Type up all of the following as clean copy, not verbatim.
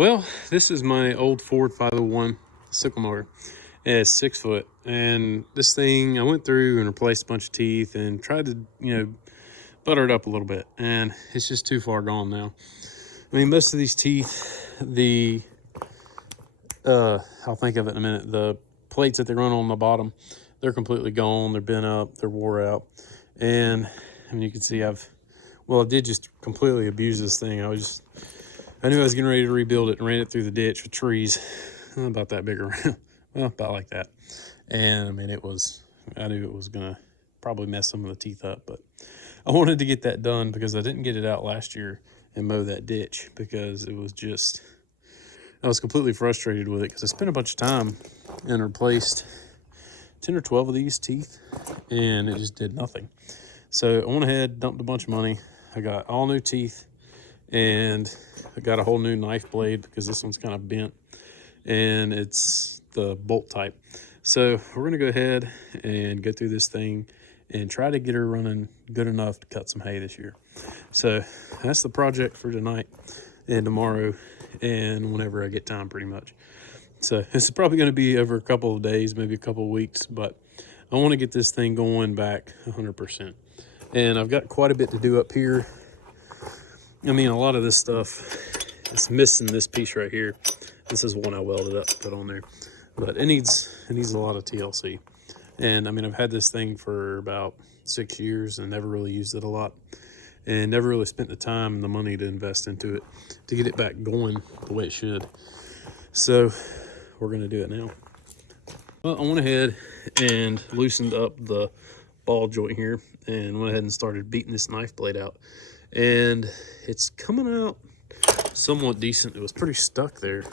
Well, this is my old Ford 501 Sickle Mower. It's 6 foot, and this thing I went through and replaced a bunch of teeth and tried to, butter it up a little bit, and it's just too far gone now. I mean, most of these teeth, I'll think of it in a minute, the plates that they run on the bottom, they're completely gone, they're bent up, they're wore out, and I mean, you can see I did just completely abuse this thing. I knew I was getting ready to rebuild it and ran it through the ditch with trees about that big around. Well, about like that. And I mean, I knew it was gonna probably mess some of the teeth up, but I wanted to get that done because I didn't get it out last year and mow that ditch because I was completely frustrated with it because I spent a bunch of time and replaced 10 or 12 of these teeth and it just did nothing. So I went ahead, dumped a bunch of money. I got all new teeth and I got a whole new knife blade because this one's kind of bent and it's the bolt type. So we're gonna go ahead and go through this thing and try to get her running good enough to cut some hay this year. So that's the project for tonight and tomorrow and whenever I get time, pretty much. So this is probably gonna be over a couple of days, maybe a couple of weeks, but I wanna get this thing going back 100%. And I've got quite a bit to do up here. I mean, a lot of this stuff is missing this piece right here. This is one I welded up to put on there, but it needs a lot of TLC. And I mean, I've had this thing for about 6 years and never really used it a lot and never really spent the time and the money to invest into it to get it back going the way it should. So we're gonna do it now. Well, I went ahead and loosened up the ball joint here and went ahead and started beating this knife blade out. And it's coming out somewhat decent. It was pretty stuck there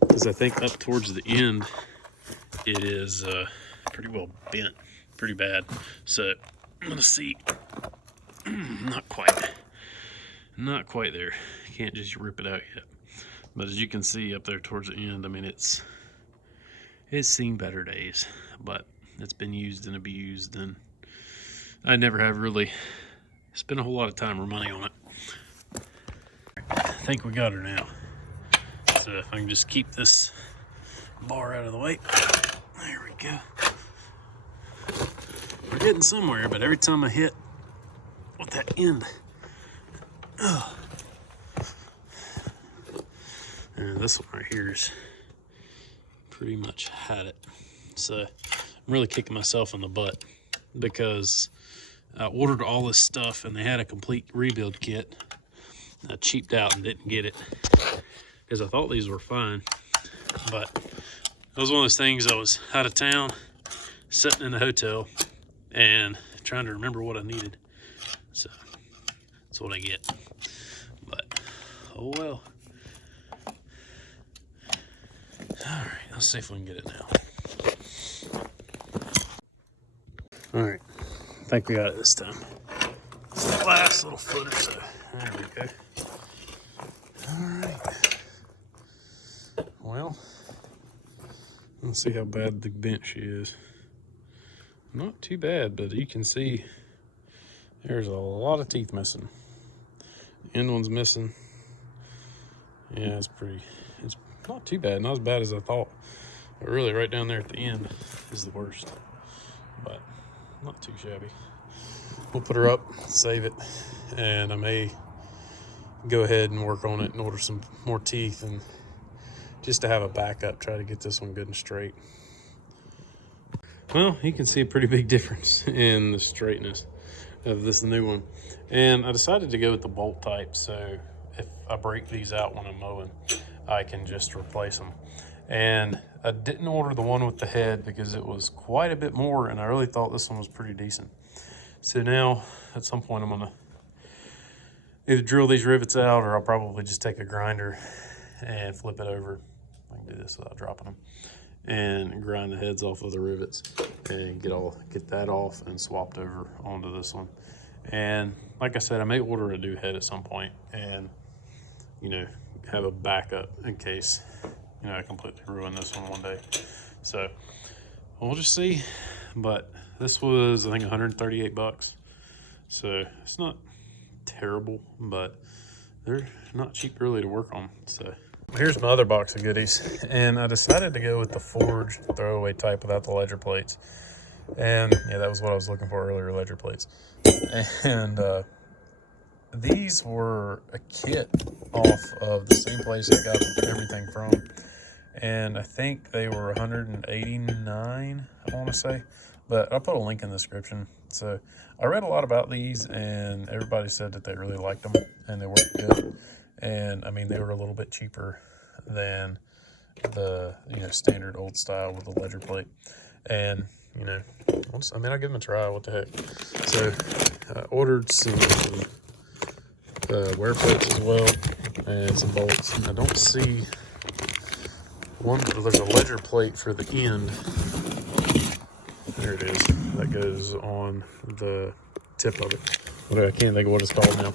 because I think up towards the end it is pretty well bent, pretty bad. So I'm gonna see. Not quite there. Can't just rip it out yet. But as you can see up there towards the end, I mean, it's seen better days, but it's been used and abused, and I never have really spent a whole lot of time or money on it. I think we got her now. So if I can just keep this bar out of the way. There we go. We're getting somewhere, but every time I hit with that end, and this one right here is pretty much had it. So I'm really kicking myself in the butt because I ordered all this stuff and they had a complete rebuild kit. I cheaped out and didn't get it because I thought these were fine, but it was one of those things. I was out of town, sitting in the hotel and trying to remember what I needed. So that's what I get, but oh well. All right, let's see if we can get it now. All right, I think we got it this time. Last little foot or so. There we go. All right. Well, let's see how bad the bent she is. Not too bad, but you can see there's a lot of teeth missing. The end one's missing. Yeah, it's not too bad, not as bad as I thought. But really right down there at the end is the worst. But not too shabby. We'll put her up, save it, and I may go ahead and work on it and order some more teeth and just to have a backup, try to get this one good and straight. Well, you can see a pretty big difference in the straightness of this new one. And I decided to go with the bolt type, so if I break these out when I'm mowing, I can just replace them. And I didn't order the one with the head because it was quite a bit more, and I really thought this one was pretty decent. So now, at some point, I'm gonna either drill these rivets out or I'll probably just take a grinder and flip it over. I can do this without dropping them. And grind the heads off of the rivets and get that off and swapped over onto this one. And like I said, I may order a new head at some point and, have a backup in case, I completely ruin this one day. So we'll just see. But this was, I think, 138 bucks. So it's not terrible, but they're not cheap really to work on. So here's my other box of goodies. And I decided to go with the forged throwaway type without the ledger plates. And yeah, that was what I was looking for earlier, ledger plates. And these were a kit off of the same place I got everything from. And I think they were $189, I want to say. But I'll put a link in the description. So I read a lot about these, and everybody said that they really liked them and they worked good. And I mean, they were a little bit cheaper than the standard old style with the ledger plate. And I mean, I'll give them a try. What the heck? So I ordered some wear plates as well and some bolts. I don't see one. There's a ledger plate for the end. There it is. That goes on the tip of it. I can't think of what it's called now.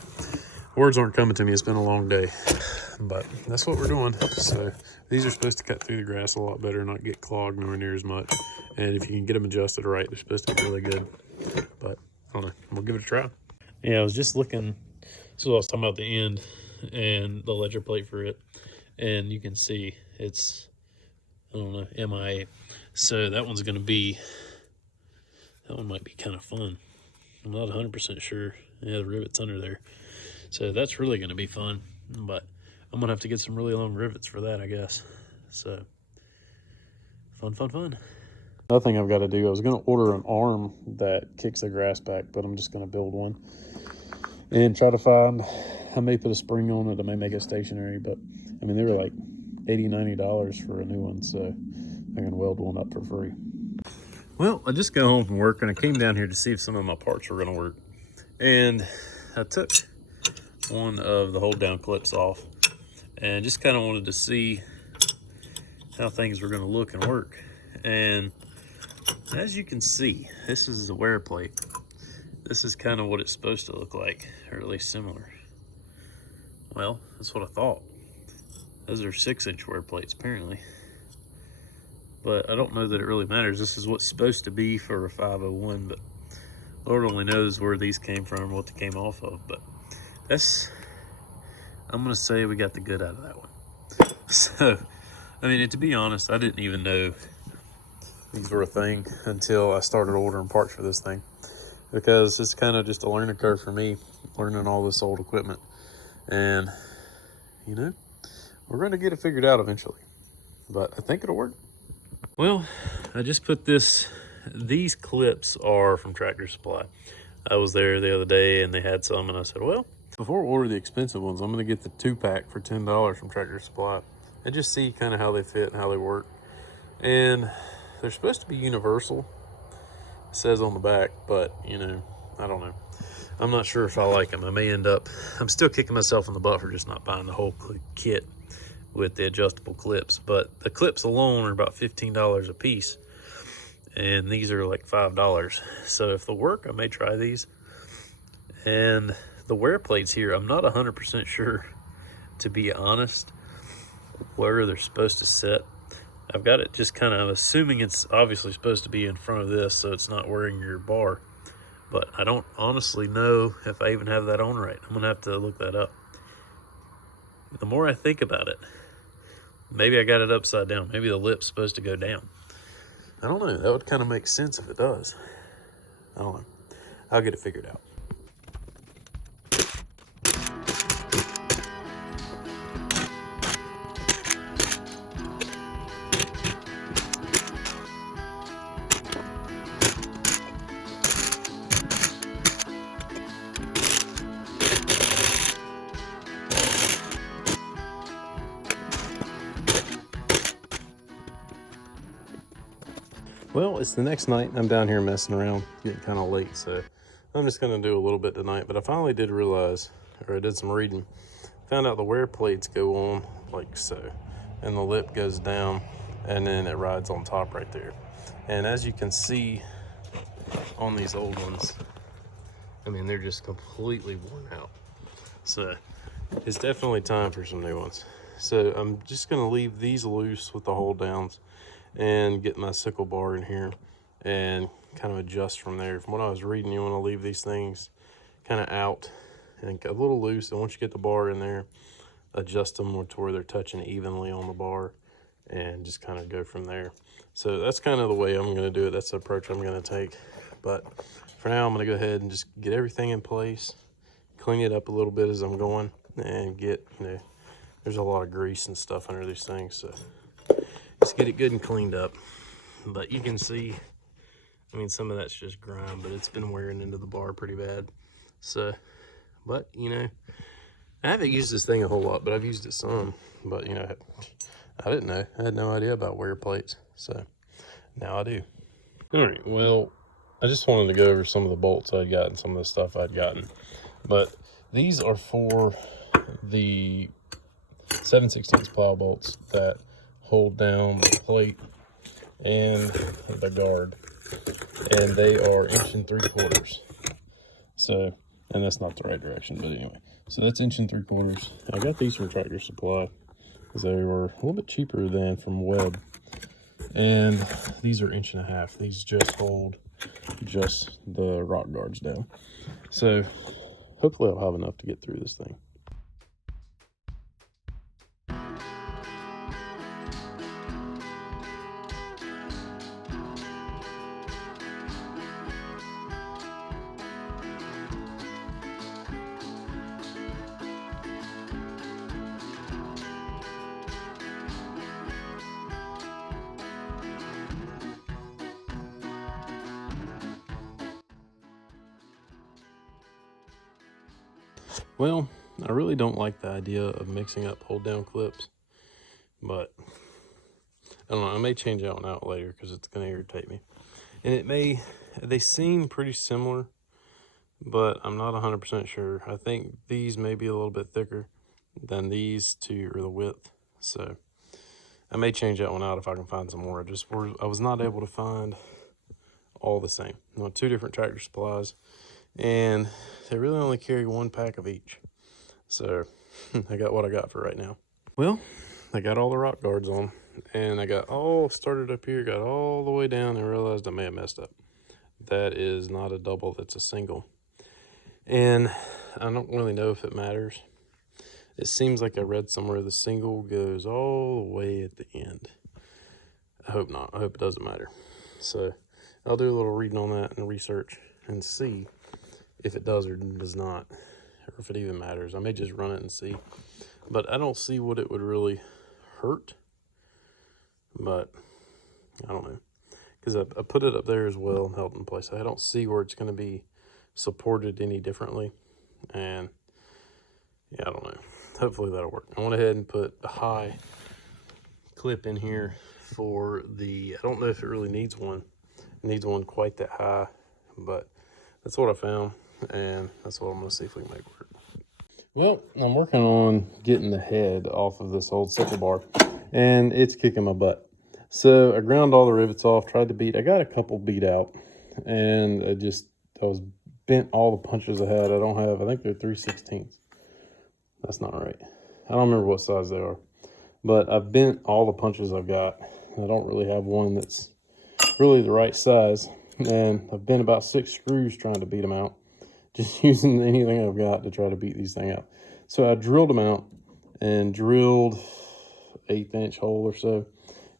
Words aren't coming to me. It's been a long day, but that's what we're doing. So these are supposed to cut through the grass a lot better, not get clogged nowhere near as much. And if you can get them adjusted right, they're supposed to be really good. But I don't know. We'll give it a try. Yeah, I was just looking. So I was talking about the end and the ledger plate for it, and you can see it's, I don't know, MIA. So that one's going to be, that one might be kind of fun. I'm not 100% sure. Yeah, the rivets under there. So that's really going to be fun, but I'm going to have to get some really long rivets for that, I guess. So fun. Another thing I've got to do, I was going to order an arm that kicks the grass back, but I'm just going to build one and try to find, I may put a spring on it, I may make it stationary, but I mean, they were like $80, $90 for a new one, so I'm going to weld one up for free. Well, I just got home from work and I came down here to see if some of my parts were going to work. And I took one of the hold down clips off and just kind of wanted to see how things were going to look and work. And as you can see, this is the wear plate. This is kind of what it's supposed to look like, or at least similar. Well, that's what I thought. Those are 6-inch wear plates apparently, but I don't know that it really matters. This is what's supposed to be for a 501, but Lord only knows where these came from, what they came off of. But that's, I'm gonna say we got the good out of that one. So, I mean, and to be honest, I didn't even know these were a thing until I started ordering parts for this thing, because it's kind of just a learning curve for me, learning all this old equipment. And we're going to get it figured out eventually, but I think it'll work. Well, I just put these clips are from Tractor Supply. I was there the other day and they had some, and I said, well, before I order the expensive ones, I'm going to get the 2-pack for $10 from Tractor Supply and just see kind of how they fit and how they work. And they're supposed to be universal, it says on the back, but I don't know. I'm not sure if I like them. I may end up, I'm still kicking myself in the butt for just not buying the whole kit with the adjustable clips, but the clips alone are about $15 a piece, and these are like $5. So if they'll work, I may try these. And the wear plates here, I'm not 100% sure, to be honest, where they're supposed to sit. I've got it just kind of assuming it's obviously supposed to be in front of this, so it's not wearing your bar. But I don't honestly know if I even have that on right. I'm gonna have to look that up. The more I think about it, maybe I got it upside down. Maybe the lip's supposed to go down. I don't know. That would kind of make sense if it does. I don't know. I'll get it figured out. Well, it's the next night. I'm down here messing around, getting kind of late, so I'm just going to do a little bit tonight. But I finally did realize, or I did some reading, found out the wear plates go on like so, and the lip goes down, and then it rides on top right there. And as you can see on these old ones, I mean, they're just completely worn out. So it's definitely time for some new ones. So I'm just going to leave these loose with the hold downs and get my sickle bar in here and kind of adjust from there. From what I was reading, you want to leave these things kind of out and a little loose, and once you get the bar in there, adjust them to where they're touching evenly on the bar, and just kind of go from there. So that's kind of the way I'm going to do it. That's the approach I'm going to take. But for now, I'm going to go ahead and just get everything in place, clean it up a little bit as I'm going, and get, there's a lot of grease and stuff under these things, so just get it good and cleaned up. But you can see, I mean, some of that's just grime, but it's been wearing into the bar pretty bad. So, but I haven't used this thing a whole lot, but I've used it some. But I didn't know. I had no idea about wear plates, so now I do. All right, well, I just wanted to go over some of the bolts I'd gotten, some of the stuff I'd gotten. But these are for the 7/16 plow bolts that hold down the plate and the guard. And they are 1 3/4 inches. So, and that's not the right direction, but anyway. So that's 1 3/4 inches. I got these from Tractor Supply because they were a little bit cheaper than from Webb. And these are 1.5 inches. These just hold just the rock guards down. So hopefully I'll have enough to get through this thing. Well, I really don't like the idea of mixing up hold down clips, but I don't know, I may change that one out later because it's going to irritate me. And they seem pretty similar, but I'm not 100% sure. I think these may be a little bit thicker than these two, or the width. So I may change that one out if I can find some more. I was not able to find all the same. 2 different Tractor Supplies, and they really only carry 1 pack of each. So I got what I got for right now. Well, I got all the rock guards on, and I got all started up here, got all the way down, and realized I may have messed up. That is not a double, that's a single. And I don't really know if it matters. It seems like I read somewhere the single goes all the way at the end. I hope not. I hope it doesn't matter. So I'll do a little reading on that and research and see if it does or does not, or if it even matters. I may just run it and see. But I don't see what it would really hurt. But I don't know. Because I put it up there as well and held it in place. I don't see where it's going to be supported any differently. And yeah, I don't know. Hopefully that'll work. I went ahead and put a high clip in here for I don't know if it really needs one. It needs one quite that high, but that's what I found, and that's what I'm going to see if we can make work. Well, I'm working on getting the head off of this old sickle bar, and it's kicking my butt. So I ground all the rivets off, tried to beat. I got a couple beat out, and I was bent all the punches I had. I think they're 3/16. That's not right. I don't remember what size they are, but I've bent all the punches I've got. I don't really have one that's really the right size, and I've bent about 6 screws trying to beat them out, just using anything I've got to try to beat these things out. So I drilled them out and drilled 1/8 inch hole or so,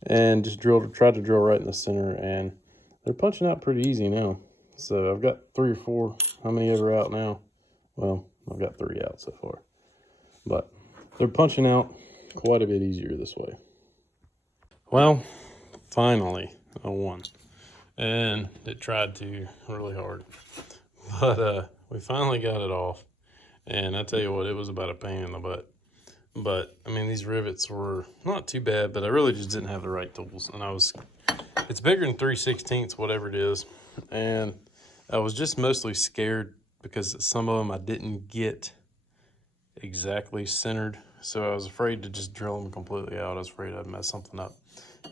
and just tried to drill right in the center, and they're punching out pretty easy now. So I've got 3 or 4. How many ever out now? Well, I've got 3 out so far, but they're punching out quite a bit easier this way. Well, finally I won, and it tried to really hard, but we finally got it off. And I tell you what, it was about a pain in the butt. But I mean, these rivets were not too bad, but I really just didn't have the right tools. And it's bigger than 3/16, whatever it is. And I was just mostly scared because some of them I didn't get exactly centered. So I was afraid to just drill them completely out. I was afraid I'd mess something up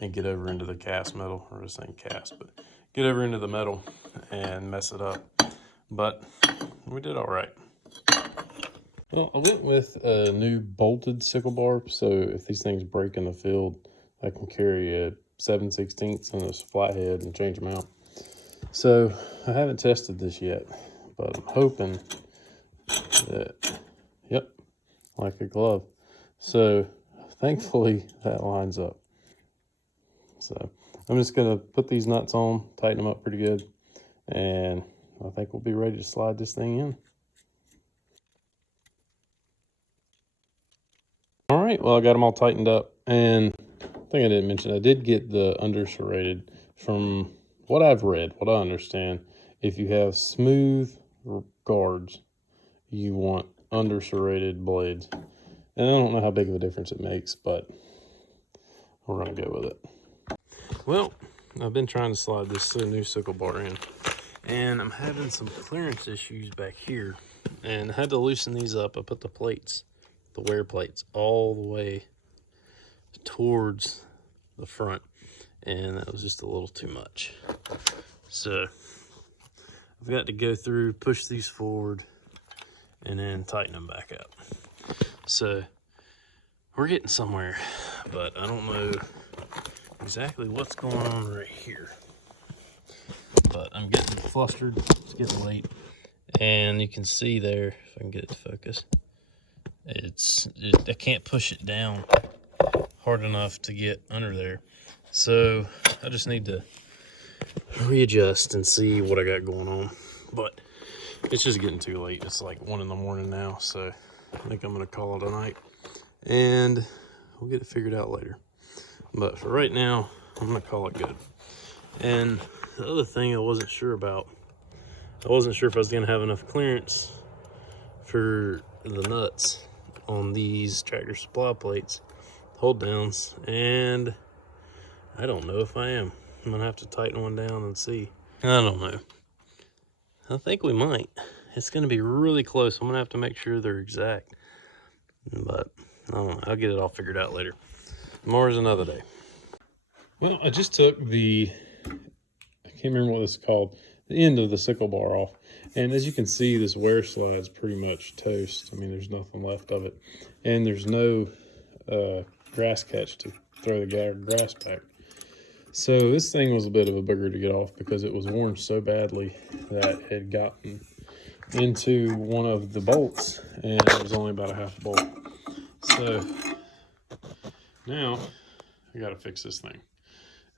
and get over into the cast metal, or just saying cast, but get over into the metal and mess it up. But we did all right. Well, I went with a new bolted sickle bar, so if these things break in the field, I can carry a 7/16 and a flathead and change them out. So I haven't tested this yet, but I'm hoping that, yep, like a glove. So thankfully that lines up. So I'm just gonna put these nuts on, tighten them up pretty good, and I think we'll be ready to slide this thing in. All right, well, I got them all tightened up, and I think I didn't mention, I did get the under-serrated. From what I've read, what I understand, if you have smooth guards, you want under-serrated blades. And I don't know how big of a difference it makes, but we're gonna go with it. Well, I've been trying to slide this new sickle bar in, and I'm having some clearance issues back here, and I had to loosen these up. I put the plates, the wear plates, all the way towards the front, and that was just a little too much. So I've got to go through, push these forward, and then tighten them back up. So we're getting somewhere, but I don't know exactly what's going on right here. But I'm getting flustered, it's getting late, and you can see there, if I can get it to focus, I can't push it down hard enough to get under there. So I just need to readjust and see what I got going on. But it's just getting too late. It's like 1 in the morning now, so I think I'm gonna call it a night, and we'll get it figured out later. But for right now, I'm gonna call it good. And the other thing I wasn't sure about, I wasn't sure if I was gonna have enough clearance for the nuts on these Tractor Supply plates, hold downs, and I don't know if I am. I'm gonna have to tighten one down and see. I don't know. I think we might. It's gonna be really close. I'm gonna have to make sure they're exact, but I don't know. I'll get it all figured out later. Tomorrow's another day. Well, I just took the, I can't remember what this is called, the end of the sickle bar off. And as you can see, this wear slide's pretty much toast. I mean, there's nothing left of it. And there's no grass catch to throw the grass back. So this thing was a bit of a booger to get off because it was worn so badly that it had gotten into one of the bolts, and it was only about a half bolt. So now I got to fix this thing,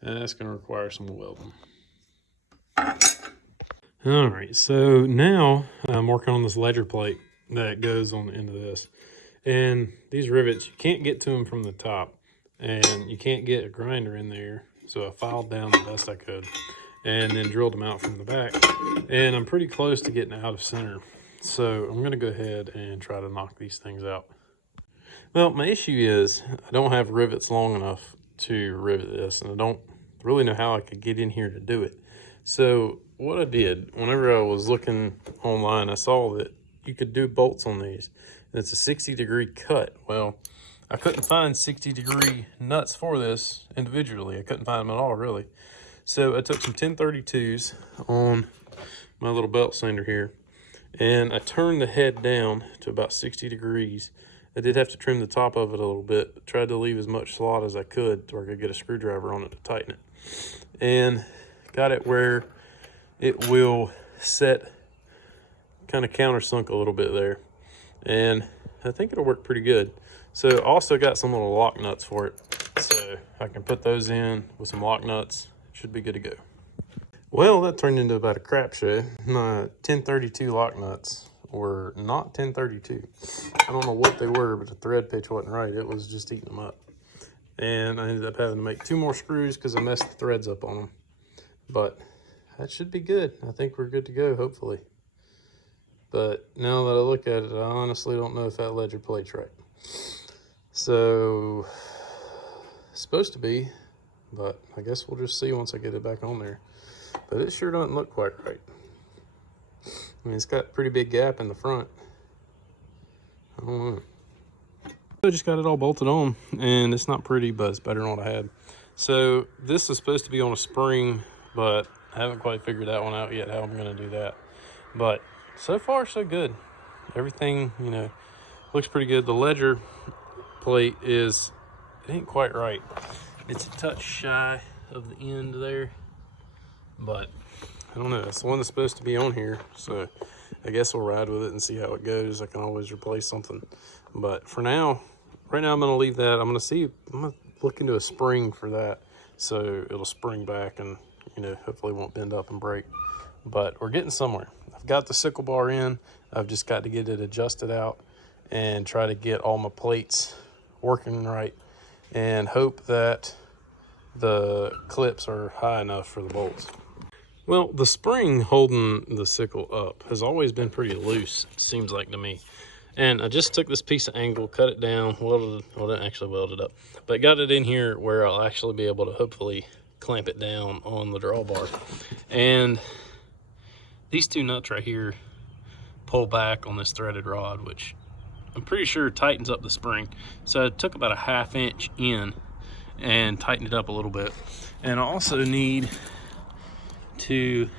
and that's going to require some welding. All right, so now I'm working on this ledger plate that goes on the end of this, and these rivets, you can't get to them from the top, and you can't get a grinder in there. So I filed down the best I could and then drilled them out from the back, and I'm pretty close to getting out of center. So I'm gonna go ahead and try to knock these things out. Well, my issue is I don't have rivets long enough to rivet this, and I don't really know how I could get in here to do it. So what I did, whenever I was looking online, I saw that you could do bolts on these, and it's a 60-degree cut. Well, I couldn't find 60-degree nuts for this individually. I couldn't find them at all, really. So I took some 1032s on my little belt sander here, and I turned the head down to about 60 degrees. I did have to trim the top of it a little bit. Tried to leave as much slot as I could so I could get a screwdriver on it to tighten it. And got it where it will set kind of countersunk a little bit there. And I think it'll work pretty good. So also got some little lock nuts for it. So I can put those in with some lock nuts. Should be good to go. Well, that turned into about a crap show. My 1032 lock nuts were not 1032. I don't know what they were, but the thread pitch wasn't right. It was just eating them up. And I ended up having to make 2 more screws because I messed the threads up on them. But that should be good. I think we're good to go, hopefully. But now that I look at it, I honestly don't know if that ledger plate's right. So, it's supposed to be, but I guess we'll just see once I get it back on there. But it sure doesn't look quite right. I mean, it's got a pretty big gap in the front. I don't know. I just got it all bolted on, and it's not pretty, but it's better than what I had. So this is supposed to be on a spring, but I haven't quite figured that one out yet, how I'm gonna do that. But so far, so good. Everything, you know, looks pretty good. The ledger plate it ain't quite right. It's a touch shy of the end there, but I don't know. It's the one that's supposed to be on here, so I guess we'll ride with it and see how it goes. I can always replace something, but for now, right now I'm going to leave that. I'm going to look into a spring for that, so it'll spring back and, you know, hopefully won't bend up and break. But we're getting somewhere. I've got the sickle bar in. I've just got to get it adjusted out and try to get all my plates working right and hope that the clips are high enough for the bolts. Well, the spring holding the sickle up has always been pretty loose, it seems like to me. And I just took this piece of angle, cut it down, welded, well, didn't actually weld it up, but got it in here where I'll actually be able to hopefully clamp it down on the drawbar. And these two nuts right here pull back on this threaded rod, which I'm pretty sure tightens up the spring. So I took about a 1/2 inch in and tightened it up a little bit. And I also need to,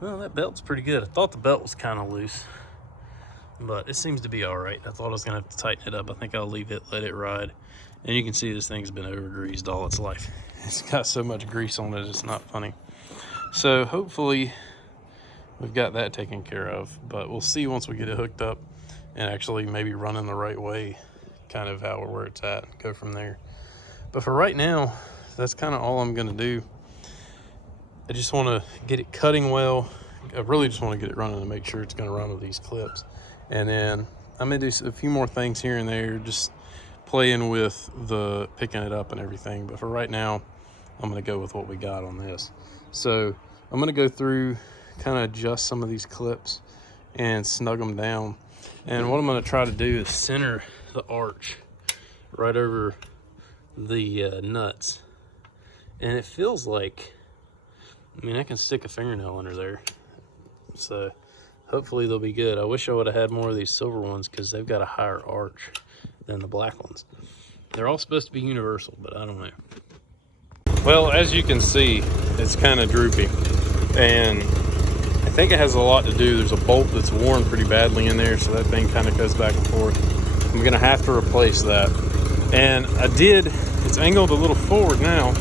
well, that belt's pretty good. I thought the belt was kind of loose, but it seems to be all right. I thought I was gonna have to tighten it up. I think I'll leave it, let it ride. And you can see this thing's been over greased all its life. It's got so much grease on it, it's not funny. So hopefully we've got that taken care of, but we'll see once we get it hooked up and actually maybe running the right way, kind of how or where it's at, and go from there. But for right now, that's kind of all I'm gonna do. I just want to get it cutting well. I really just want to get it running to make sure it's going to run with these clips. And then I'm going to do a few more things here and there, just playing with the picking it up and everything. But for right now, I'm going to go with what we got on this. So I'm going to go through, kind of adjust some of these clips and snug them down. And what I'm going to try to do is center the arch right over the nuts. And it feels like, I mean, I can stick a fingernail under there, so hopefully they'll be good. I wish I would have had more of these silver ones because they've got a higher arch than the black ones. They're all supposed to be universal, but I don't know. Well, as you can see, it's kind of droopy, and I think it has a lot to do. There's a bolt that's worn pretty badly in there, so that thing kind of goes back and forth. I'm gonna have to replace that. And it's angled a little forward now.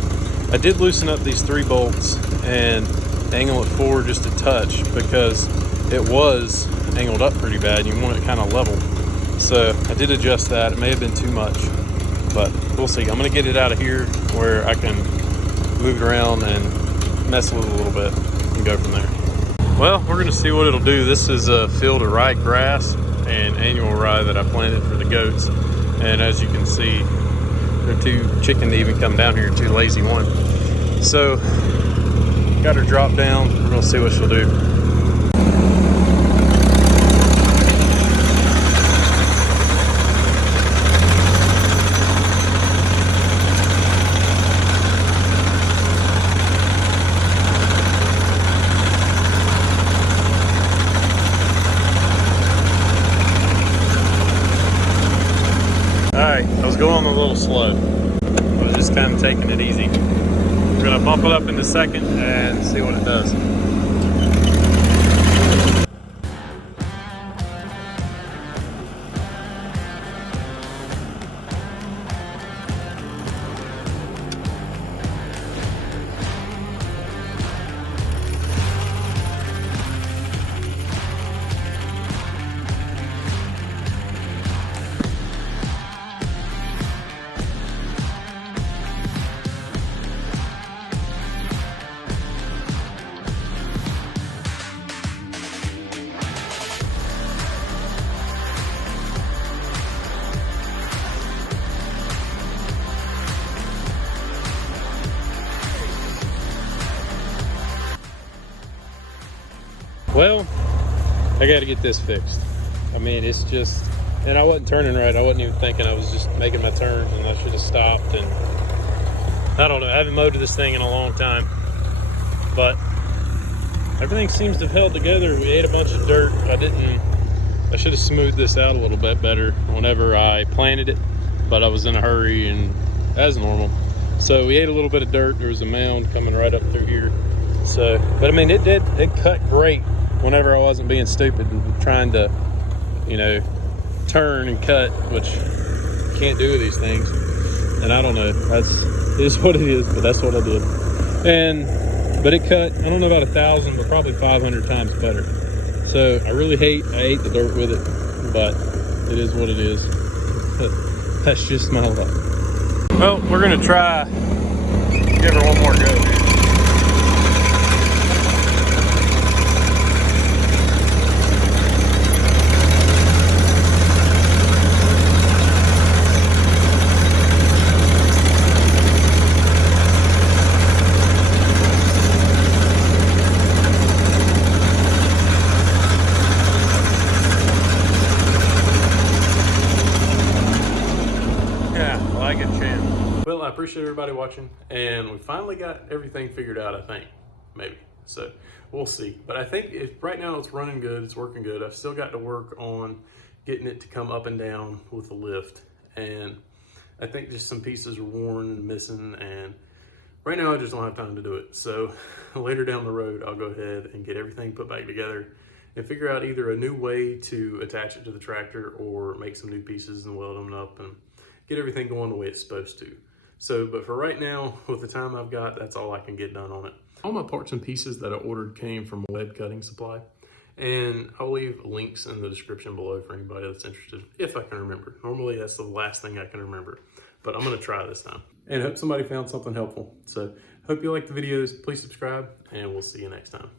I did loosen up these 3 bolts and angle it forward just a touch because it was angled up pretty bad. You want it kind of level. So I did adjust that. It may have been too much, but we'll see. I'm gonna get it out of here where I can move it around and mess with it a little bit and go from there. Well, we're gonna see what it'll do. This is a field of rye grass and annual rye that I planted for the goats. And as you can see, they're too chicken to even come down here, too lazy one. So, got her drop down. We're gonna see what she'll do. All right, I was going a little slow. I was just kind of taking it easy. We're gonna bump it up in a second and see what it does. Well, I got to get this fixed. I mean, it's just, and I wasn't turning right. I wasn't even thinking. I was just making my turns, and I should have stopped. And I don't know. I haven't mowed this thing in a long time, but everything seems to have held together. We ate a bunch of dirt. I should have smoothed this out a little bit better whenever I planted it, but I was in a hurry, and as normal. So we ate a little bit of dirt. There was a mound coming right up through here. So, but I mean, it cut great whenever I wasn't being stupid and trying to, you know, turn and cut, which you can't do with these things. And I don't know, it is what it is, but that's what I did. But it cut, I don't know about 1,000, but probably 500 times better. So I ate the dirt with it, but it is what it is. That's just my luck. Well, we're gonna try, give her one more go. Well, I appreciate everybody watching, and we finally got everything figured out, I think, maybe. So we'll see. But I think right now it's running good, it's working good. I've still got to work on getting it to come up and down with the lift. And I think just some pieces are worn and missing, and right now I just don't have time to do it. So later down the road, I'll go ahead and get everything put back together and figure out either a new way to attach it to the tractor or make some new pieces and weld them up and get everything going the way it's supposed to. So, but for right now, with the time I've got, that's all I can get done on it. All my parts and pieces that I ordered came from Web Cutting Supply, and I'll leave links in the description below for anybody that's interested, if I can remember. Normally, that's the last thing I can remember, but I'm gonna try this time. And I hope somebody found something helpful. So, hope you like the videos. Please subscribe, and we'll see you next time.